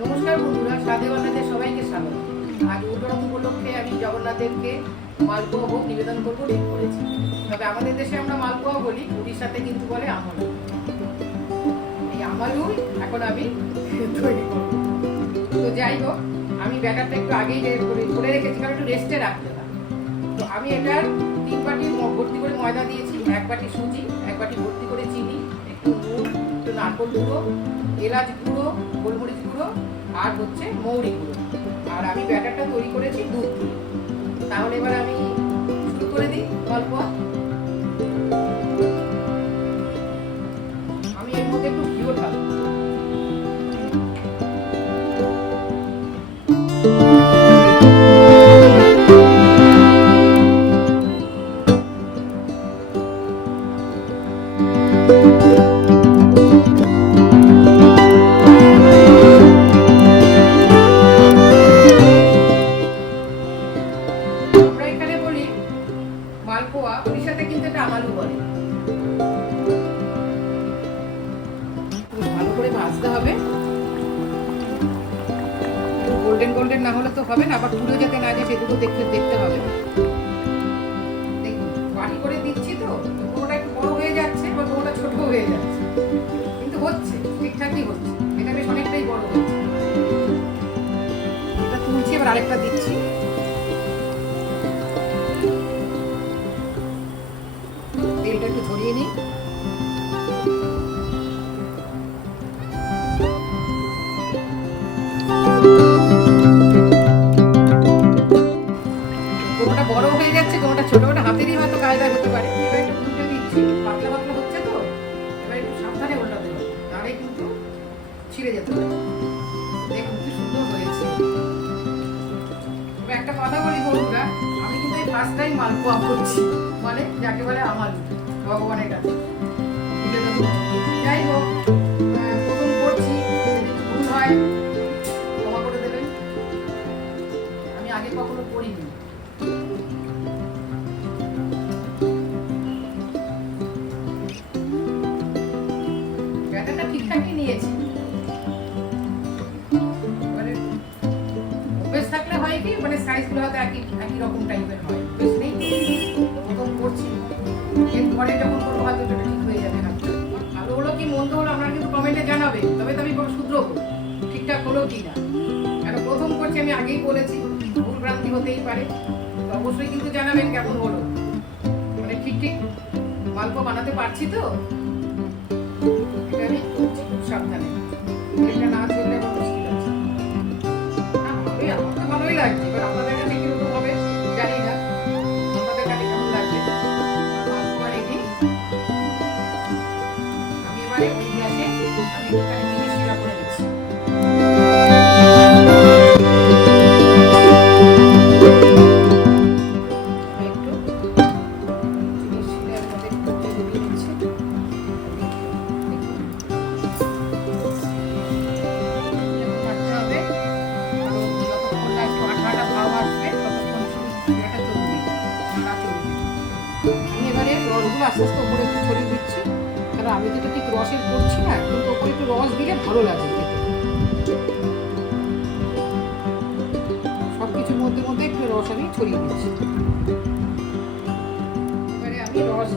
নমস্কার বন্ধুরা, স্বাদে বানাতে সবাইকে স্বাগত। আজ উল্টোরথ উপলক্ষে আমি জগন্নাথদেরকে মালপোয়া ভোগ নিবেদন করবো ঠিক করেছি। তবে আমাদের দেশে আমরা মালপোয়া বলি, উড়িষ্যাতে কিন্তু বলে আমালু। এই আমালুই এখন আমি তৈরি করবো। তো যাই হোক, আমি ব্যাটারটা একটু আগেই করে রেখেছি, কারণ একটু রেস্টে রাখতে হয়। তো আমি এটার 3 বাটি ভর্তি করে ময়দা দিয়েছি, 1 বাটি সুজি, 1 বাটি ভর্তি করে চিনি, একটু নুন, একটু নারকেল গুঁড়ো, এলাচ গুঁড়ো, গোলমরিচ গুঁড়ো আর হচ্ছে মৌরি গুঁড়ো। আর আমি ব্যাটারটা তৈরি করেছি দুধ দিয়ে। তাহলে এবার আমি শুরু করে দিই মালপোয়া। আমি এর মধ্যে একটু ঘিও ঢালবো। মালপোয়া উড়িষ্যাতে কিন্তু এটা আমালু বলে। ভালো করে ভাজতে হবে, গোল্ডেন গোল্ডেন না হলে তো হবে না, আবার পুরো যাতে না যায় সেগুলো দেখতে হবে। দেখুন বাটি করে দিচ্ছি, তো কোনোটা একটু বড় হয়ে যাচ্ছে বা কোনোটা ছোট হয়ে যাচ্ছে, কিন্তু হচ্ছে ঠিকঠাকই হচ্ছে। এটা বেশ অনেকটাই বড় হচ্ছে। এটা তুলছি, এবার আরেকটা দিচ্ছি। তেলটা একটু ঝরিয়ে নিই। কোনোটা বড় হয়ে যাচ্ছে, কোনোটা ছোট, ওটা হাতেরই হয়তো কায়দা হতে পারে। এবার একটু উল্টে দিচ্ছি, পাতলা পাতলা হচ্ছে তো, এবার একটু সাবধানে উল্টাতে হবে, তাহলে কিন্তু ছিঁড়ে যেতে পারে। দেখুন কি সুন্দর হয়েছে। তবে একটা কথা বলি বন্ধুরা, আমি কিন্তু এই ফার্স্ট টাইম মালপোয়া করছি, মানে যাকে বলে আমালু, ভগবানের কাছে। যাই হোক, প্রথম করছি, যদি ভুল হয় ক্ষমা করে দেবেন। আমি আগে কখনো করিনি। ব্যাটারটা ঠিকঠাকই নিয়েছি। মানে অভ্যেস থাকলে হয় কি, মানে সাইজগুলো হয়তো একই রকম টাইপের হয়। অভ্যেস নেই, প্রথম করছি, এরপরে যখন করবো হয়তো এটা ঠিক হয়ে যাবে না। ভালো হলো কি মন্দ হলো আপনারা কিন্তু কমেন্টে জানাবেন, তবে তো আমি শুধরোবো ঠিকঠাক হলো কি না। কেন প্রথম করছি, আমি আগেই বলেছি ভুল ভ্রান্তি হতেই পারে। তো অবশ্যই কিন্তু জানাবেন কেমন হলো, মানে ঠিক মালপোয়া বানাতে পারছি তো। এটা আমি করছি খুব সাবধানে, এটা না চললে আমার মুশকিল আছে। আমার তো ভালোই লাগছে, এবার আপনাদের কাছে কিরকম হবে জানি না, আপনাদের কাছে কেমন লাগবে। মালপোয়া রেডি। আমি এবারে ওই গ্যাসে আমি একটুখানি চিনি শিরা করে দিচ্ছি। আস্তে আস্তে ওপরে একটু ছড়িয়ে দিচ্ছি, কারণ আমি তো ঠিক রসের করছি না, কিন্তু ওপরে একটু রস দিলে ভালো লাগে খেতে। সব কিছুর মধ্যে একটু রস আমি ছড়িয়ে দিচ্ছি। এবারে আমি রস